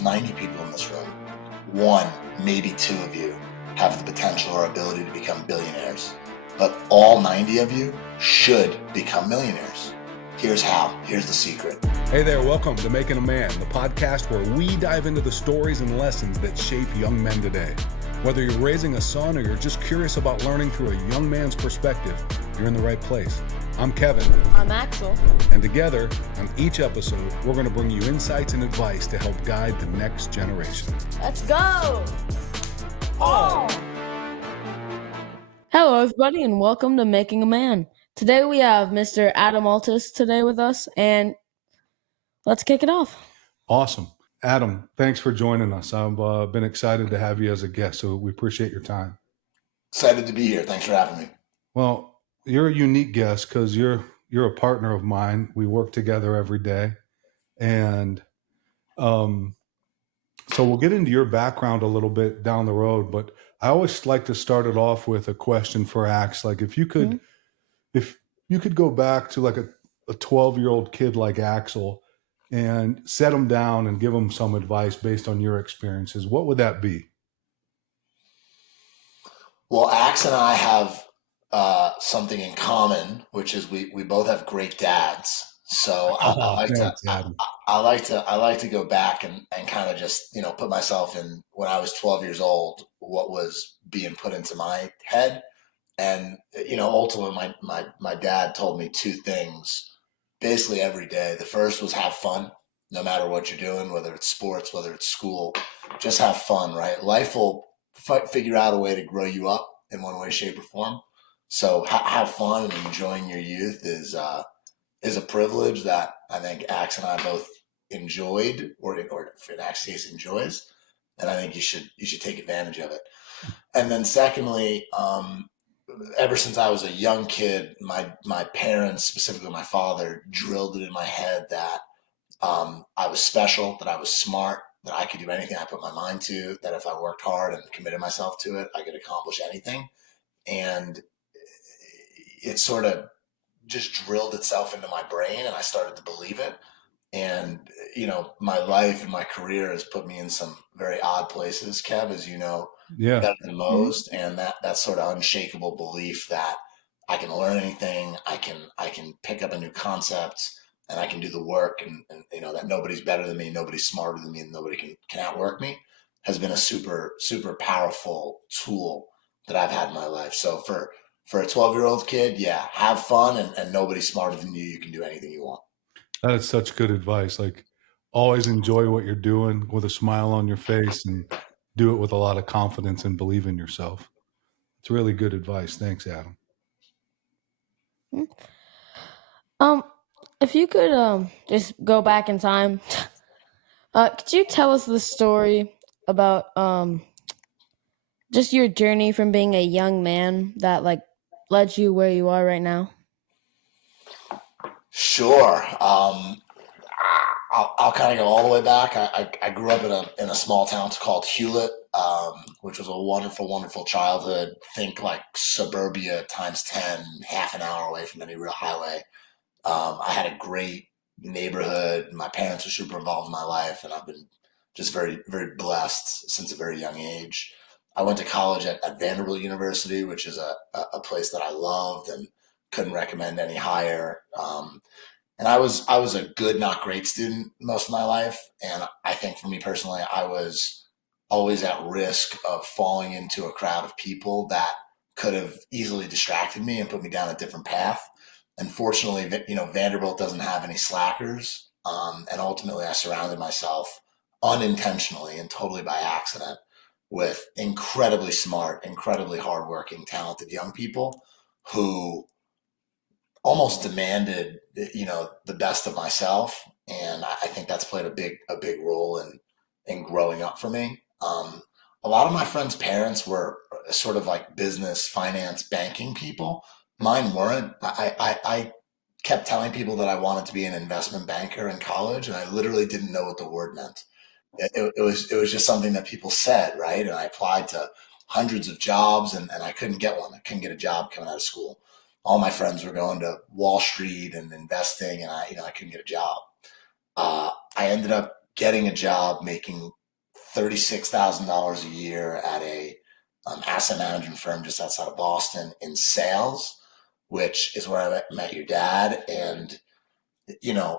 there's 90 people in this room, one, maybe two of you have the potential or ability to become billionaires, but all 90 of you should become millionaires. Here's how. Here's the secret. Hey there, welcome to Making a Man, the podcast where we dive into the stories and lessons that shape young men today. Whether you're raising a son or you're just curious about learning through a young man's perspective, you're in the right place. I'm Kevin. I'm Axel. And together, on each episode, we're going to bring you insights and advice to help guide the next generation. Let's go! Oh! Hello, everybody, and welcome to Making a Man. Today we have Mr. Adam Altus today with us, and let's kick it off. Awesome. Adam, thanks for joining us. I've been excited to have you as a guest, so we appreciate your time. Excited to be here. Thanks for having me. Well, you're a unique guest because you're a partner of mine. We work together every day. And so we'll get into your background a little bit down the road, but I always like to start it off with a question for Ax. Like if you could go back to like a 12-year-old kid like Axel and set him down and give him some advice based on your experiences, what would that be? Well, Ax and I have something in common, which is we both have great dads. So I like to go back and kind of just, put myself in when I was 12 years old, what was being put into my head. And, ultimately my dad told me two things basically every day. The first was have fun, no matter what you're doing, whether it's sports, whether it's school, just have fun, right? Life will figure out a way to grow you up in one way, shape, or form. So have fun, and enjoying your youth is a privilege that I think Ax and I both enjoyed, or in Ax's case enjoys, and I think you should take advantage of it. And then secondly, ever since I was a young kid, my parents, specifically my father, drilled it in my head that I was special, that I was smart, that I could do anything I put my mind to, that if I worked hard and committed myself to it, I could accomplish anything. And it sort of just drilled itself into my brain, and I started to believe it. And, my life and my career has put me in some very odd places, Kev, as you know, better than most. And that sort of unshakable belief that I can learn anything, I can pick up a new concept, and I can do the work, and that nobody's better than me, nobody's smarter than me, and nobody can outwork me, has been a super, super powerful tool that I've had in my life. So for a 12-year-old kid, have fun, and nobody's smarter than you. You can do anything you want. That is such good advice. Like, always enjoy what you're doing with a smile on your face and do it with a lot of confidence and believe in yourself. It's really good advice. Thanks, Adam. If you could just go back in time, could you tell us the story about just your journey from being a young man that led you where you are right now? Sure. I'll kind of go all the way back. I grew up in a small town called Hewlett, which was a wonderful, wonderful childhood. Think like suburbia times 10, half an hour away from any real highway. I had a great neighborhood. My parents were super involved in my life, and I've been just very, very blessed since a very young age. I went to college at Vanderbilt University, which is a place that I loved and couldn't recommend any higher. And I was a good, not great student most of my life. And I think for me personally, I was always at risk of falling into a crowd of people that could have easily distracted me and put me down a different path. And fortunately, Vanderbilt doesn't have any slackers. And ultimately, I surrounded myself unintentionally and totally by accident with incredibly smart, incredibly hardworking, talented young people who almost demanded, the best of myself. And I think that's played a big role in growing up for me. A lot of my friends' parents were sort of like business, finance, banking people. Mine weren't. I kept telling people that I wanted to be an investment banker in college, and I literally didn't know what the word meant. It was just something that people said, right? And I applied to hundreds of jobs, and I couldn't get one. I couldn't get a job coming out of school. All my friends were going to Wall Street and investing, and I couldn't get a job. I ended up getting a job making $36,000 a year at a asset management firm just outside of Boston in sales, which is where I met your dad. And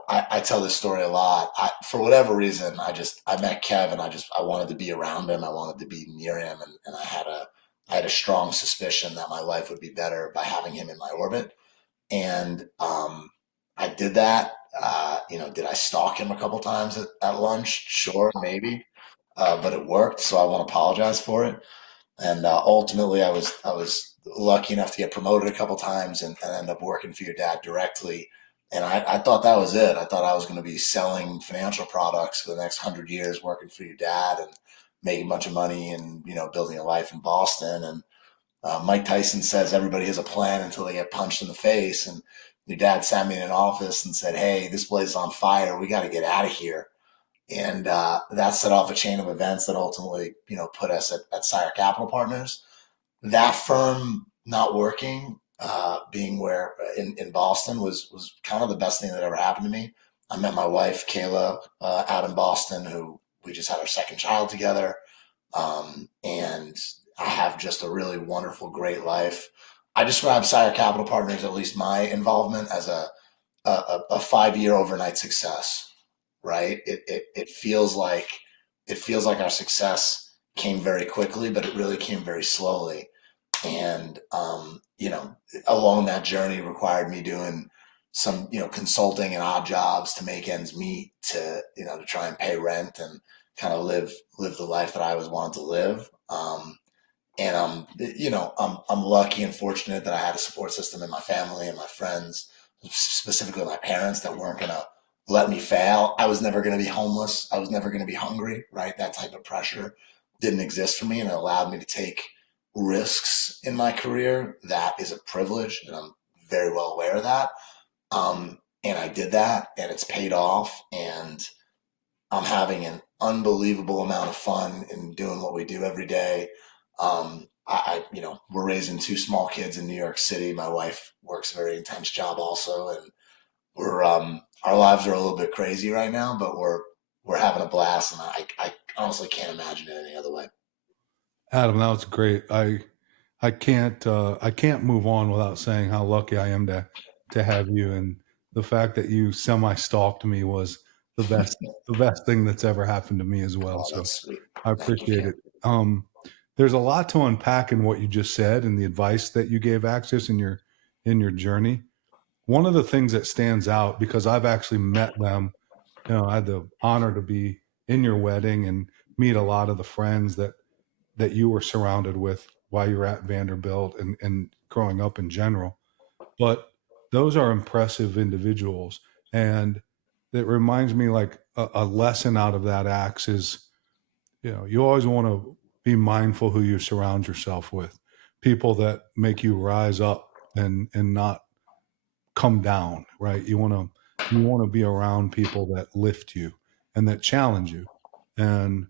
I tell this story a lot. For whatever reason, I met Kev, and I wanted to be around him. I wanted to be near him, and I had a strong suspicion that my life would be better by having him in my orbit. And I did that. Did I stalk him a couple times at lunch? Sure, maybe, but it worked. So I won't apologize for it. And ultimately, I was lucky enough to get promoted a couple times and end up working for your dad directly. And I thought that was it. I thought I was going to be selling financial products for the next 100 years, working for your dad and making a bunch of money and building a life in Boston. And Mike Tyson says everybody has a plan until they get punched in the face. And your dad sat me in an office and said, "Hey, this place is on fire. We got to get out of here." And that set off a chain of events that ultimately, put us at Sire Capital Partners. That firm not working, being where in Boston was kind of the best thing that ever happened to me. I met my wife Kayla out in Boston, who we just had our second child together, and I have just a really wonderful, great life. I describe Sire Capital Partners, at least my involvement, as a 5 year overnight success. Right? It feels like our success came very quickly, but it really came very slowly. And along that journey required me doing some consulting and odd jobs to make ends meet, to try and pay rent and kind of live the life that I always wanted to live. And I'm lucky and fortunate that I had a support system in my family and my friends, specifically my parents, that weren't gonna let me fail. I was never gonna be homeless. I was never gonna be hungry. Right? That type of pressure didn't exist for me, and it allowed me to take risks in my career. That is a privilege, and I'm very well aware of that. And I did that, and it's paid off, and I'm having an unbelievable amount of fun in doing what we do every day. We're raising two small kids in New York City. My wife works a very intense job also, and we're our lives are a little bit crazy right now, but we're having a blast, and I honestly can't imagine it any other way. Adam, that was great. I can't move on without saying how lucky I am to have you, and the fact that you semi stalked me was the best thing that's ever happened to me as well. Oh, So that's sweet. I Thank you, appreciate Kim. it. There's a lot to unpack in what you just said and the advice that you gave Access in your journey. One of the things that stands out, because I've actually met them, I had the honor to be in your wedding and meet a lot of the friends that you were surrounded with while you were at Vanderbilt and growing up in general. But those are impressive individuals. And it reminds me, like a lesson out of that acts is, you always want to be mindful who you surround yourself with. People that make you rise up and not come down, right? You want to be around people that lift you and that challenge you. And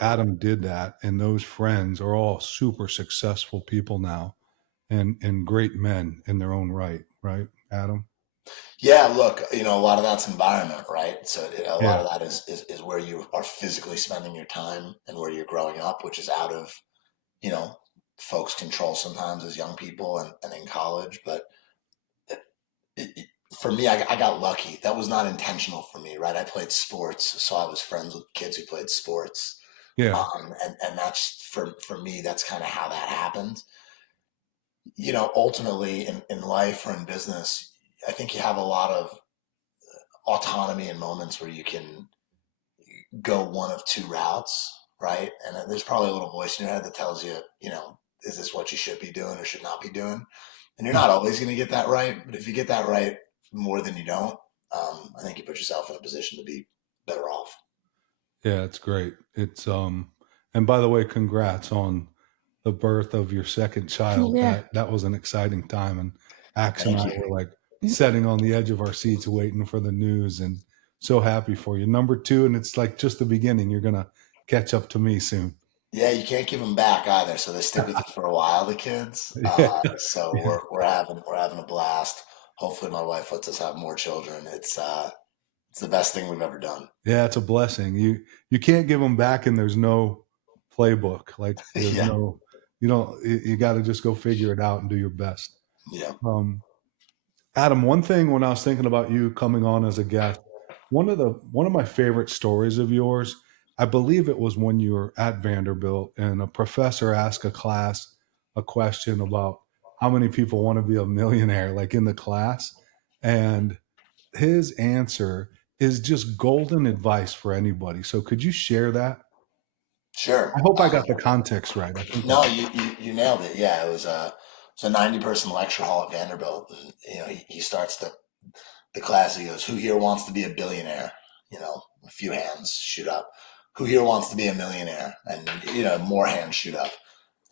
Adam did that, and those friends are all super successful people now and great men in their own right, Adam? Yeah, look, a lot of that's environment, right? So a lot Yeah. of that is where you are physically spending your time and where you're growing up, which is out of you know folks' control sometimes as young people and in college. But it, for me, I got lucky. That was not intentional for me, right? I played sports, so I was friends with kids who played sports. Yeah. And that's for me, that's kind of how that happened. Ultimately in life or in business, I think you have a lot of autonomy in moments where you can go one of two routes, right? And then there's probably a little voice in your head that tells you, is this what you should be doing or should not be doing? And you're not always going to get that right, but if you get that right more than you don't, I think you put yourself in a position to be better off. Yeah, it's great. And by the way, congrats on the birth of your second child. Yeah. That was an exciting time, and Axe and Thank I you. were like sitting on the edge of our seats waiting for the news, and so happy for you. Number two, and it's like just the beginning. You're gonna catch up to me soon. Yeah, you can't give them back either, so they stick with you for a while, the kids. Yeah, So yeah. we're having a blast. Hopefully, my wife lets us have more children. It's the best thing we've ever done. Yeah, it's a blessing. You can't give them back, and there's no playbook. Like there's Yeah. no, you got to just go figure it out and do your best. Yeah. Adam, one thing when I was thinking about you coming on as a guest, one of my favorite stories of yours, I believe it was when you were at Vanderbilt and a professor asked a class a question about how many people want to be a millionaire, like in the class, and his answer is just golden advice for anybody. So could you share that? I Sure. hope I got the context right. I think No, you nailed it. Yeah, it was a 90-person lecture hall at Vanderbilt, and he starts the class. He goes, "Who here wants to be a billionaire?" A few hands shoot up. "Who here wants to be a millionaire?" And more hands shoot up.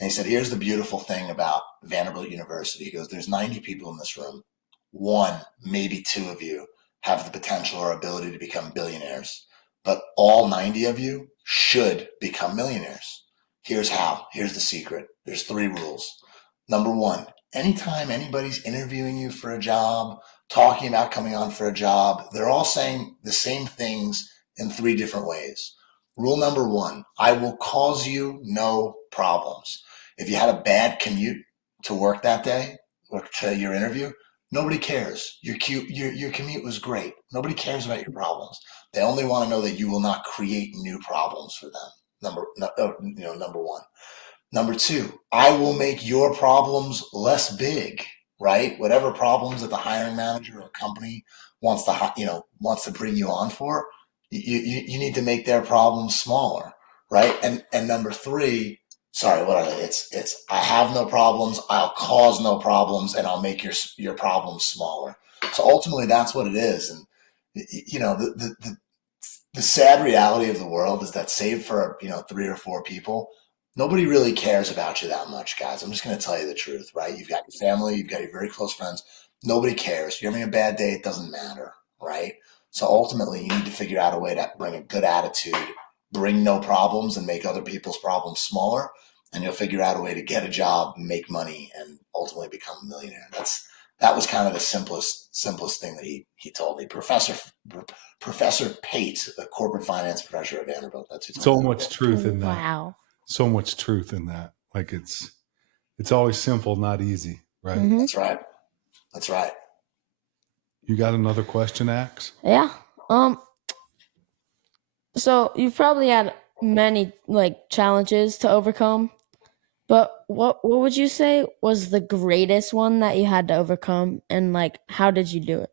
And he said, "Here's the beautiful thing about Vanderbilt University." He goes, "There's 90 people in this room. One, maybe two of you have the potential or ability to become billionaires, but all 90 of you should become millionaires. Here's how. Here's the secret. There's 3 rules. Number 1, anytime anybody's interviewing you for a job, talking about coming on for a job, they're all saying the same things in 3 different ways. Rule number 1, I will cause you no problems. If you had a bad commute to work that day or to your interview, nobody cares. Your commute was great. Nobody cares about your problems. They only want to know that you will not create new problems for them. Number 1. Number 2, I will make your problems less big, right? Whatever problems that the hiring manager or company wants to bring you on for, you need to make their problems smaller, right? And number 3, sorry, what are they? It's I have no problems, I'll cause no problems, and I'll make your problems smaller. So ultimately, that's what it is. And the sad reality of the world is that, save for 3 or 4 people, nobody really cares about you that much, guys. I'm just going to tell you the truth, right? You've got your family, you've got your very close friends. Nobody cares. You're having a bad day, it doesn't matter, right? So ultimately, you need to figure out a way to bring a good attitude, bring no problems, and make other people's problems smaller. And you'll figure out a way to get a job, make money, and ultimately become a millionaire. That was kind of the simplest thing that he told me. Professor Pate, a corporate finance professor at Vanderbilt. That's who told so me. much truth in that. Wow. So much truth in that. Like it's always simple, not easy, right? Mhm. That's right. That's right. You got another question, Axe? Yeah. So you've probably had many challenges to overcome, but what would you say was the greatest one that you had to overcome, and how did you do it?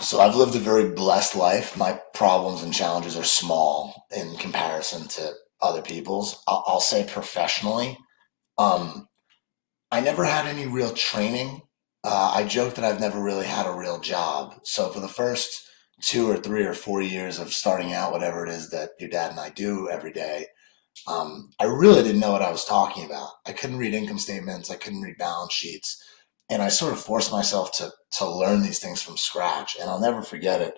So I've lived a very blessed life. My problems and challenges are small in comparison to other people's. I'll say professionally, I never had any real training. I joke that I've never really had a real job. So for the first 2 or 3 or 4 years of starting out, whatever it is that your dad and I do every day, I really didn't know what I was talking about. I couldn't read income statements. I couldn't read balance sheets. And I sort of forced myself to learn these things from scratch. And I'll never forget it.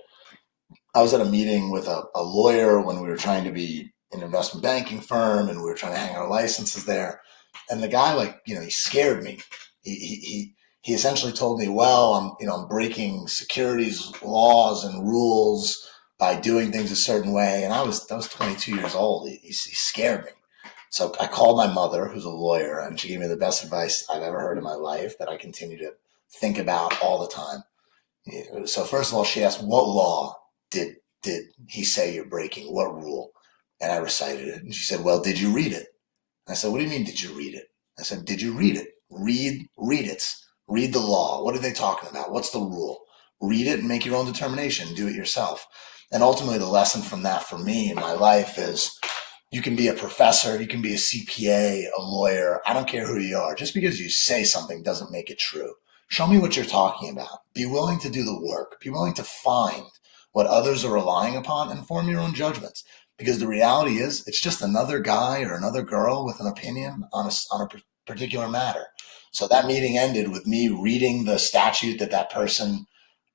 I was at a meeting with a lawyer when we were trying to be an investment banking firm, and we were trying to hang our licenses there. And the guy, he scared me. He essentially told me, well, I'm breaking securities laws and rules by doing things a certain way. And I was 22 years old. He scared me. So I called my mother, who's a lawyer, and she gave me the best advice I've ever heard in my life that I continue to think about all the time. So first of all, she asked, "What law did he say you're breaking? What rule?" And I recited it. And she said, "Well, did you read it?" I said, "What do you mean, did you read it?" I said, "Did you read it? Read it. Read the law. What are they talking about? What's the rule? Read it and make your own determination. Do it yourself." And ultimately, the lesson from that for me in my life is, you can be a professor, you can be a CPA, a lawyer. I don't care who you are. Just because you say something doesn't make it true. Show me what you're talking about. Be willing to do the work. Be willing to find what others are relying upon and form your own judgments. Because the reality is, it's just another guy or another girl with an opinion on a particular matter. So that meeting ended with me reading the statute that person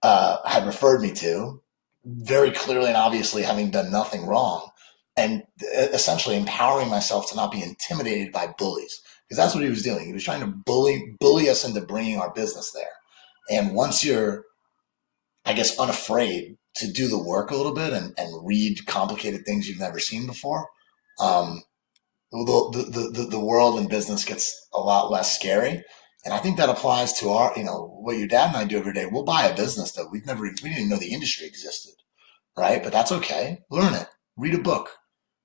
had referred me to, very clearly and obviously having done nothing wrong, and essentially empowering myself to not be intimidated by bullies, because that's what he was doing. He was trying to bully us into bringing our business there. And once you're I guess, unafraid to do the work a little bit and read complicated things you've never seen before. Um, the world and business gets a lot less scary. And I think that applies to our, what your dad and I do every day. We'll buy a business that we didn't even know the industry existed, right? But that's okay. Learn it, read a book,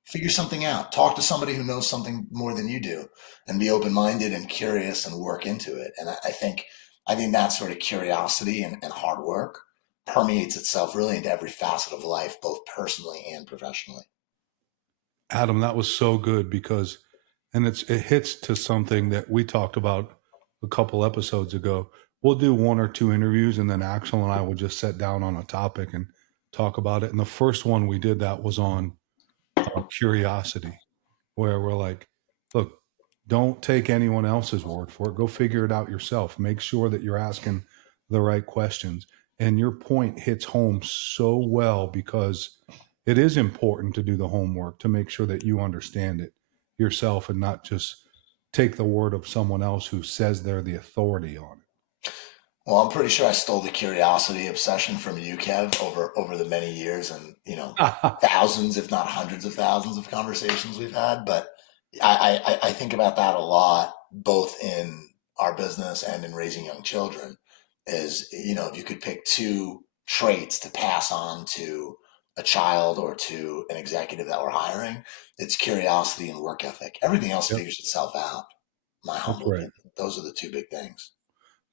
figure something out, talk to somebody who knows something more than you do, and be open-minded and curious and work into it. And I think that sort of curiosity and hard work permeates itself really into every facet of life, both personally and professionally. Adam, that was so good because, and it hits to something that we talked about a couple episodes ago. We'll do one or two interviews, and then Axel and I will just sit down on a topic and talk about it. And the first one we did that was on curiosity, where we're like, look, don't take anyone else's word for it. Go figure it out yourself. Make sure that you're asking the right questions. And your point hits home so well because it is important to do the homework to make sure that you understand it yourself and not just take the word of someone else who says they're the authority on it. Well, I'm pretty sure I stole the curiosity obsession from you, Kev, over the many years and thousands, if not hundreds of thousands of conversations we've had. But I think about that a lot, both in our business and in raising young children. Is if you could pick two traits to pass on to a child or to an executive that we're hiring, it's curiosity and work ethic. Everything else Yep, figures itself out. My that's humble right. opinion. Those are the two big things.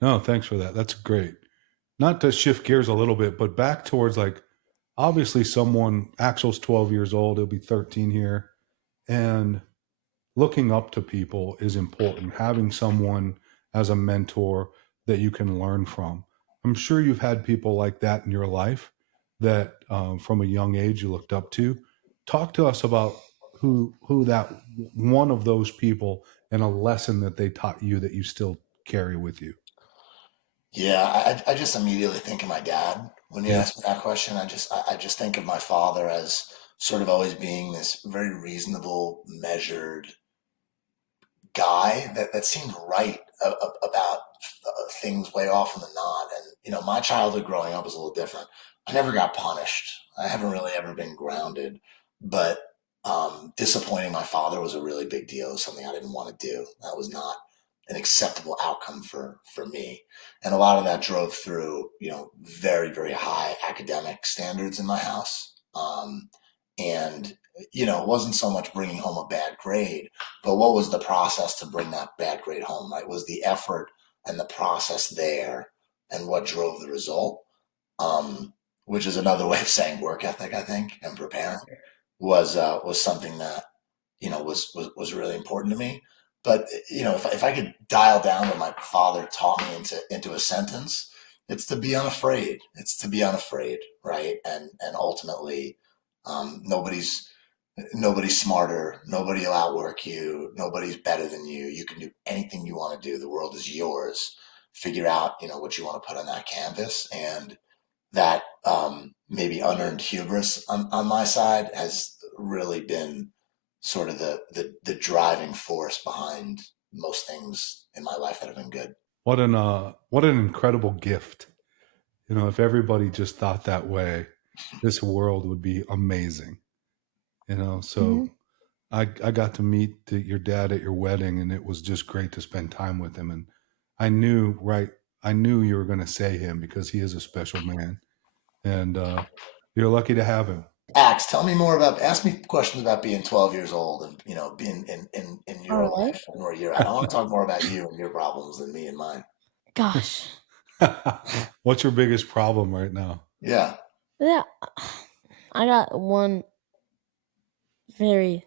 No, thanks for that. That's great. Not to shift gears a little bit, but back towards like obviously someone, Axel's 12 years old, he'll be 13 here. And looking up to people is important. Having someone as a mentor that you can learn from. I'm sure you've had people like that in your life that from a young age you looked up to. Talk to us about who that one of those people and a lesson that they taught you that you still carry with you. Yeah, I just immediately think of my dad when you Yeah. ask me that question. I just think of my father as sort of always being this very reasonable, measured guy that seemed right about things way off in the knot. And my childhood growing up was a little different. I never got punished. I haven't really ever been grounded, but disappointing my father was a really big deal. It was something I didn't want to do. That was not an acceptable outcome for me. And a lot of that drove through very, very high academic standards in my house. And it wasn't so much bringing home a bad grade, but what was the process to bring that bad grade home, right? Was the effort and the process there and what drove the result? Which is another way of saying work ethic, I think, and preparing was something that was really important to me. But if I could dial down what my father taught me into a sentence, it's to be unafraid. It's to be unafraid, right? And ultimately, nobody's smarter. Nobody will outwork you. Nobody's better than you. You can do anything you want to do. The world is yours. Figure out what you want to put on that canvas, and that maybe unearned hubris on my side has really been sort of the driving force behind most things in my life that have been good. What an incredible gift. If everybody just thought that way, this world would be amazing. Mhm. So I got to meet your dad at your wedding, and it was just great to spend time with him. And I knew, right, I knew you were going to say him because he is a special man, and you're lucky to have him. Ax, tell me more about. Ask me questions about being 12 years old and being in All your right. life and where you're at. I want to talk more about you and your problems than me and mine. Gosh. What's your biggest problem right now? Yeah. Yeah. I got one very.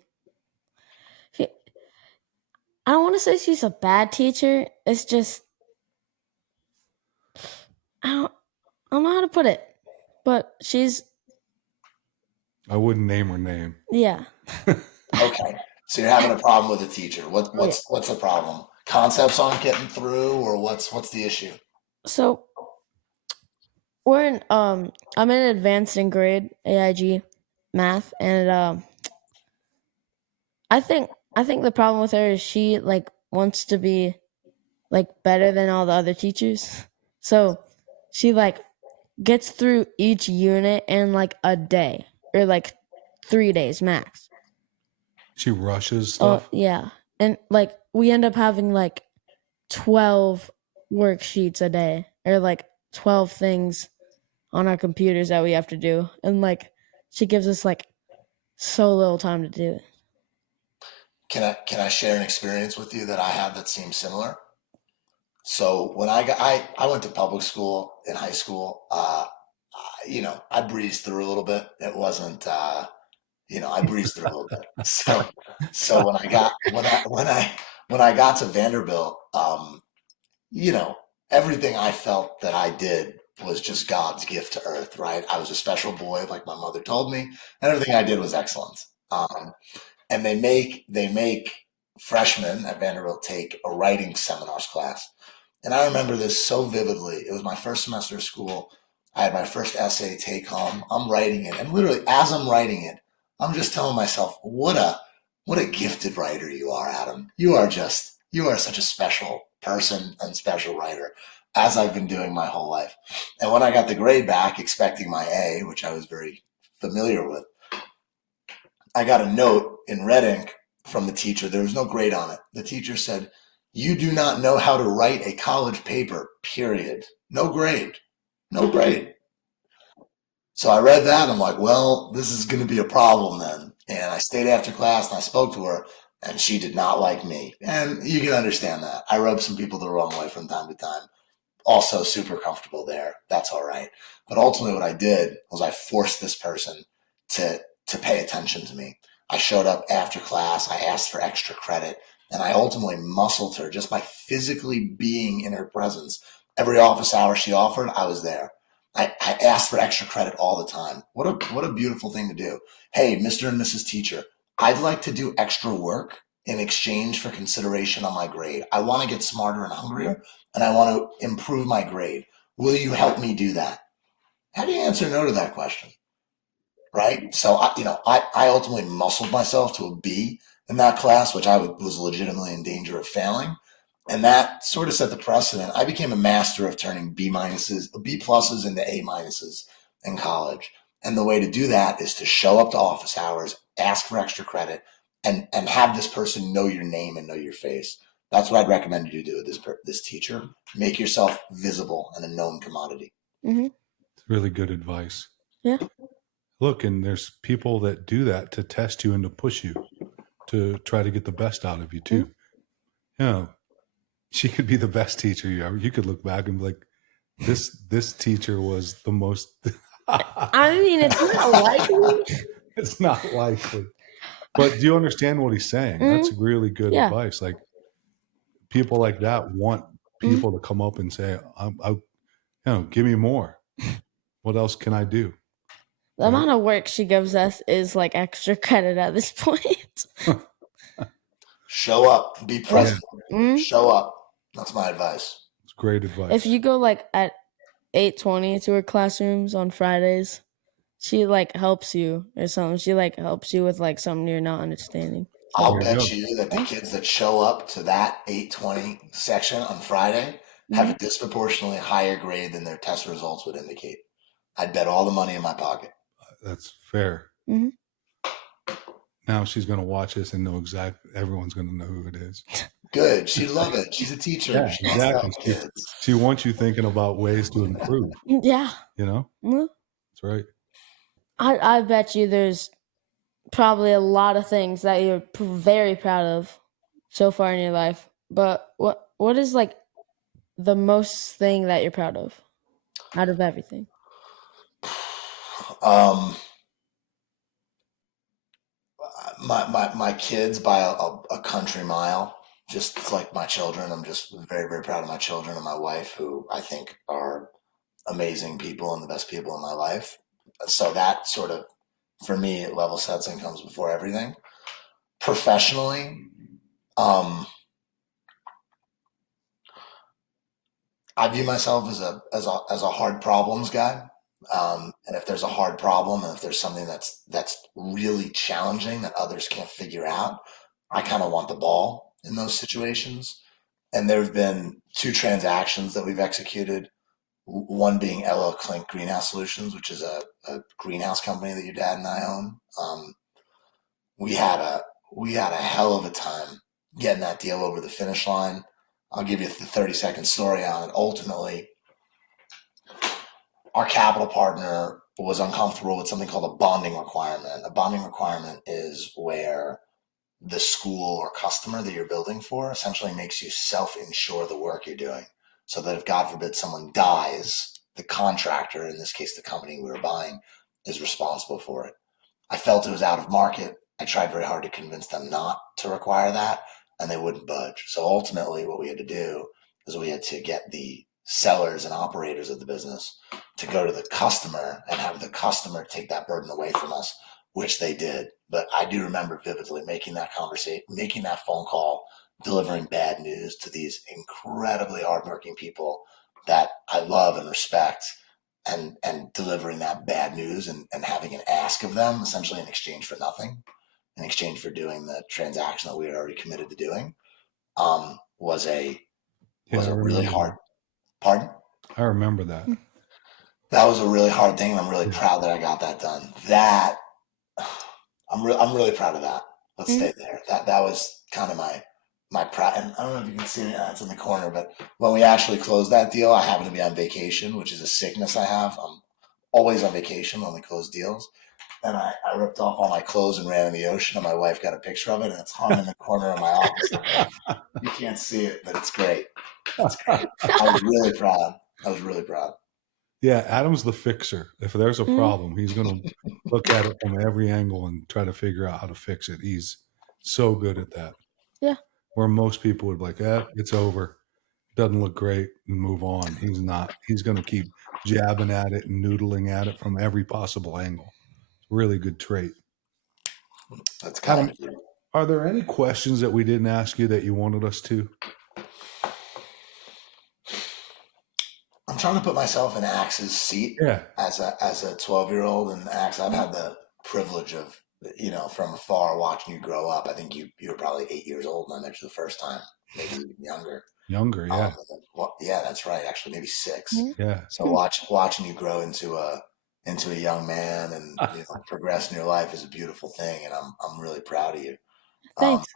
I don't want to say she's a bad teacher. It's just I don't know how to put it, but she's I wouldn't name her name. yeah. Okay. So you're having a problem with a teacher. Yeah. What's the problem? Concepts aren't getting through, or what's the issue? So we're in I'm in advanced in grade AIG math, and I think the problem with her is she like wants to be like better than all the other teachers. So she like gets through each unit in like a day or like 3 days max. She rushes stuff. Yeah. And like we end up having like 12 worksheets a day or like 12 things on our computers that we have to do. And like she gives us like so little time to do it. Can I share an experience with you that I had that seems similar? So when I went to public school in high school, I breezed through a little bit. It wasn't, I breezed through a little bit. So when I got to Vanderbilt, you know, everything I felt that I did was just God's gift to earth, right? I was a special boy, like my mother told me, and everything I did was excellent. And they make freshmen at Vanderbilt take a writing seminars class. And I remember this so vividly. It was my first semester of school. I had my first essay take home. I'm writing it, and literally as I'm writing it, I'm just telling myself, what a gifted writer you are, Adam. You are such a special person and special writer, as I've been doing my whole life. And when I got the grade back, expecting my A, which I was very familiar with, I got a note in red ink from the teacher. There was no grade on it. The teacher said, "You do not know how to write a college paper, period. No grade. No grade." So I read that and I'm like, well, this is going to be a problem then. And I stayed after class and I spoke to her, and she did not like me. And you can understand that. I rubbed some people the wrong way from time to time. Also super comfortable there. That's all right. But ultimately what I did was I forced this person to pay attention to me. I showed up after class, I asked for extra credit, and I ultimately muscled her just by physically being in her presence. Every office hour she offered, I was there. I asked for extra credit all the time. What a beautiful thing to do. Hey, Mr. and Mrs. Teacher, I'd like to do extra work in exchange for consideration on my grade. I want to get smarter and hungrier, and I want to improve my grade. Will you help me do that? How do you answer no to that question? Right? So I ultimately muscled myself to a B in that class, which I was legitimately in danger of failing. And that sort of set the precedent. I became a master of turning B pluses into A minuses in college. And the way to do that is to show up to office hours, ask for extra credit, and have this person know your name and know your face. That's what I'd recommend you do with this teacher. Make yourself visible and a known commodity. Mm-hmm. Really good advice. Yeah. Look, and there's people that do that to test you and to push you to try to get the best out of you too. Mm-hmm. She could be the best teacher you ever. You could look back and be like, this teacher was the most. I mean, it's not likely. It's not likely. But do you understand what he's saying? Mm-hmm. That's really good advice. Like, people like that want people to come up and say, give me more. What else can I do? The amount of work she gives us is like extra credit at this point. Show up, be present, show up. That's my advice. It's great advice. If you go like at 8:20 to her classrooms on Fridays, she like helps you or something. She like helps you with like something you're not understanding. I'll bet you that the kids that show up to that 8:20 section on Friday have a disproportionately higher grade than their test results would indicate. I'd bet all the money in my pocket. That's fair. Mm-hmm. Now she's going to watch this and know exactly. Everyone's going to know who it is. Good. She'd love it. She's a teacher. Yeah, exactly. She wants you thinking about ways to improve. Yeah. That's right. I bet you there's probably a lot of things that you're very proud of so far in your life. But what is like the most thing that you're proud of out of everything? My kids by a country mile, just like my children. I'm just very, very proud of my children and my wife, who I think are amazing people and the best people in my life. So that sort of, for me, level sets and comes before everything. Professionally, I view myself as a hard problems guy. And if there's a hard problem, and if there's something that's really challenging that others can't figure out, I kind of want the ball in those situations. And there have been 2 transactions that we've executed one being LL Klink Greenhouse Solutions, which is a greenhouse company that your dad and I own. We had a hell of a time getting that deal over the finish line. I'll give you the 30-second story on it. Ultimately, our capital partner was uncomfortable with something called a bonding requirement. A bonding requirement is where the school or customer that you're building for essentially makes you self-insure the work you're doing, so that if God forbid someone dies, the contractor, in this case the company we were buying, is responsible for it. I felt it was out of market. I tried very hard to convince them not to require that, and they wouldn't budge. So ultimately what we had to do is we had to get the sellers and operators of the business to go to the customer and have the customer take that burden away from us, which they did. But I do remember vividly making that conversation, making that phone call, delivering bad news to these incredibly hardworking people that I love and respect, and delivering that bad news and having an ask of them essentially in exchange for nothing, in exchange for doing the transaction that we had already committed to doing, was a really hard. That. Pardon? I remember that. That was a really hard thing, and I'm really proud that I got that done. That I'm really proud of that. Let's stay there. That was kind of my pride. And I don't know if you can see it. It's in the corner, but when we actually closed that deal, I happened to be on vacation, which is a sickness I have. I'm always on vacation when we close deals. And I ripped off all my clothes and ran in the ocean, and my wife got a picture of it, and it's hung in the corner of my office. You can't see it, but it's great. It's great. I was really proud. Yeah, Adam's the fixer. If there's a problem, he's going to look at it from every angle and try to figure out how to fix it. He's so good at that. Yeah. Where most people would be like, it's over. Doesn't look great, and move on. He's not. He's going to keep jabbing at it and noodling at it from every possible angle. Really good trait. That's kind of Adam, are there any questions that we didn't ask you that you wanted us to? I'm trying to put myself in Axe's seat as a 12-year-old, and Axe, I've had the privilege of, from afar watching you grow up. I think you were probably 8 years old when I met you the first time, maybe even younger. Younger, yeah. Yeah, that's right. Actually, maybe 6. Yeah. So watching you grow into a young man and progress in your life is a beautiful thing, and I'm really proud of you. Thanks.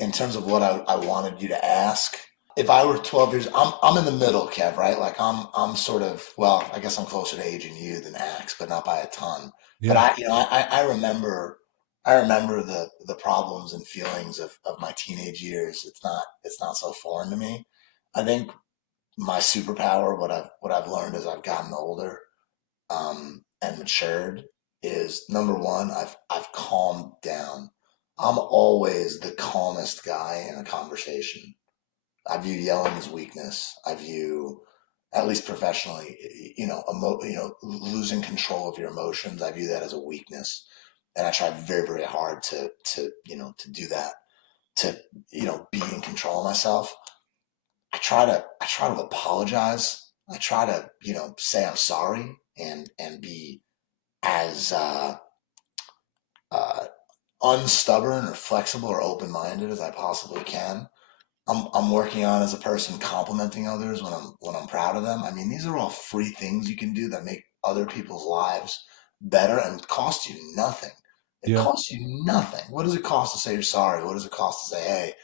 In terms of what I wanted you to ask, if I were 12 years, I'm in the middle, Kev, right? Like I'm sort of, well, I guess I'm closer to age than you than Axe, but not by a ton. Yeah. But I remember the problems and feelings of my teenage years. It's not so foreign to me. I think my superpower, what I've learned as I've gotten older, and matured, is number one, I've calmed down. I'm always the calmest guy in a conversation. I view yelling as weakness. I view, at least professionally, losing control of your emotions. I view that as a weakness, and I try very, very hard to do that, to be in control of myself. I try to apologize. I try to say I'm sorry and be as unstubborn or flexible or open-minded as I possibly can. I'm working on, as a person, complimenting others when I'm proud of them. I mean, these are all free things you can do that make other people's lives better and cost you nothing. It costs you nothing. What does it cost to say you're sorry? What does it cost to say, hey,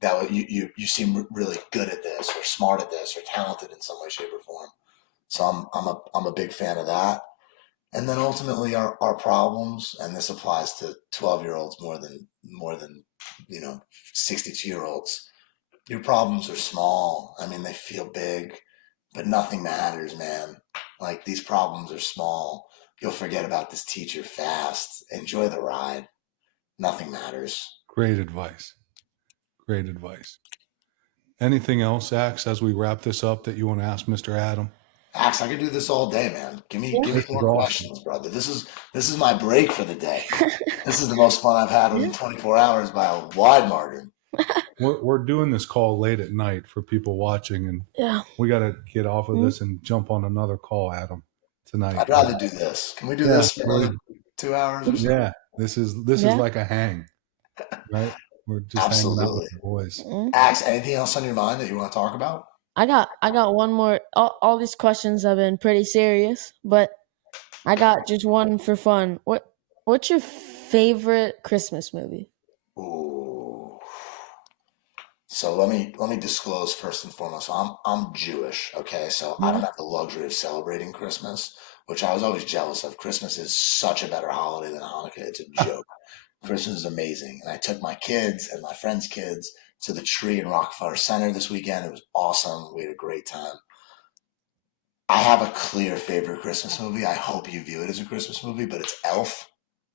that you seem really good at this, or smart at this, or talented in some way, shape, or form. So I'm a big fan of that. And then ultimately our problems, and this applies to 12-year-olds more than 62-year-olds. Your problems are small. I mean, they feel big, but nothing matters, man. Like, these problems are small. You'll forget about this teacher fast. Enjoy the ride. Nothing matters. Great advice. Great advice. Anything else, Axe, as we wrap this up, that you want to ask Mr. Adam? Axe, I could do this all day, man. Give me more questions, brother. This is my break for the day. This is the most fun I've had in 24 hours by a wide margin. We're doing this call late at night for people watching, and we got to get off of this and jump on another call, Adam, tonight. I'd rather do this. Can we do this for another 2 hours or so? Yeah, this is like a hang, right? We're just hanging out with the boys. Axe, anything else on your mind that you want to talk about? I got one more. All these questions have been pretty serious, but I got just one for fun. What's your favorite Christmas movie? Ooh. So let me disclose first and foremost. I'm Jewish, okay? So I don't Mhm. have the luxury of celebrating Christmas, which I was always jealous of. Christmas is such a better holiday than Hanukkah. It's a joke. Christmas is amazing. And I took my kids and my friends' kids to the tree in Rockefeller Center this weekend. It was awesome. We had a great time. I have a clear favorite Christmas movie. I hope you view it as a Christmas movie, but it's Elf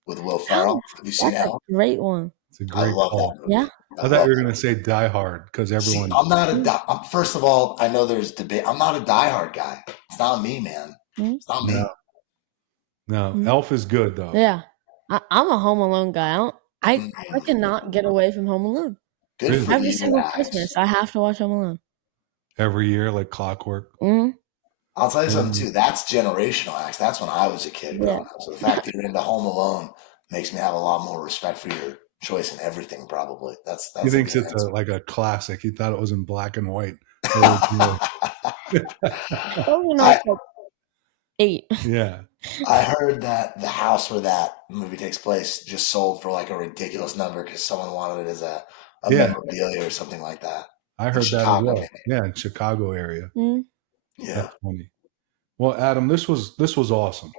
with Will Ferrell. Oh, Have you seen that's a Elf? great one. It's a I great love that call. Yeah. movie. I I thought love you were that going to movie. say Die Hard because See, everyone. I'm not a Mm, first of all, I know there's debate. I'm not a diehard guy. It's not me, man. mm, It's not No, me. no. mm. Elf is good though. Yeah. I'm a Home Alone guy. I Mm, cannot get away from Home Alone. good for Really, Every you, single Alex. Christmas, I have to watch Home Alone. every year like clockwork. Hmm. I'll tell you something Um, too. That's generational, Alex. That's when I was a kid Yeah. growing up. So the fact that you're into Home Alone makes me have a lot more respect for your choice in everything. Probably he that's a thinks good it's answer. like a classic. He thought it was in black and white originally. That was when I was I like 8. Yeah, I heard that the house where that movie takes place just sold for like a ridiculous number because someone wanted it as a yeah. memorabilia or something like that I in heard that as Chicago, well. maybe. Yeah, in Chicago area. Mm, Yeah. That's funny. Well, Adam, this was awesome.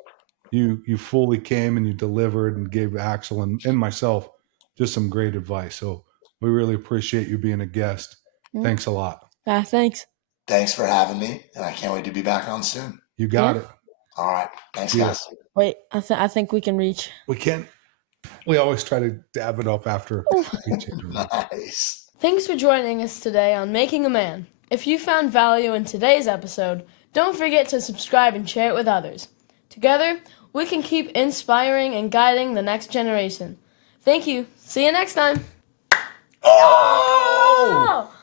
You fully came and you delivered and gave Axel and myself just some great advice. So we really appreciate you being a guest. mm. Thanks a lot. Thanks. Thanks for having me, and I can't wait to be back on soon. You Yeah. got it. All right. Thanks, See ya. guys. Wait, I think we can reach. We can't. We always try to dab it up after Oh. we change the room. Nice. Thanks for joining us today on Making a Man. If you found value in today's episode, don't forget to subscribe and share it with others. Together, we can keep inspiring and guiding the next generation. Thank you. See you next time. Oh!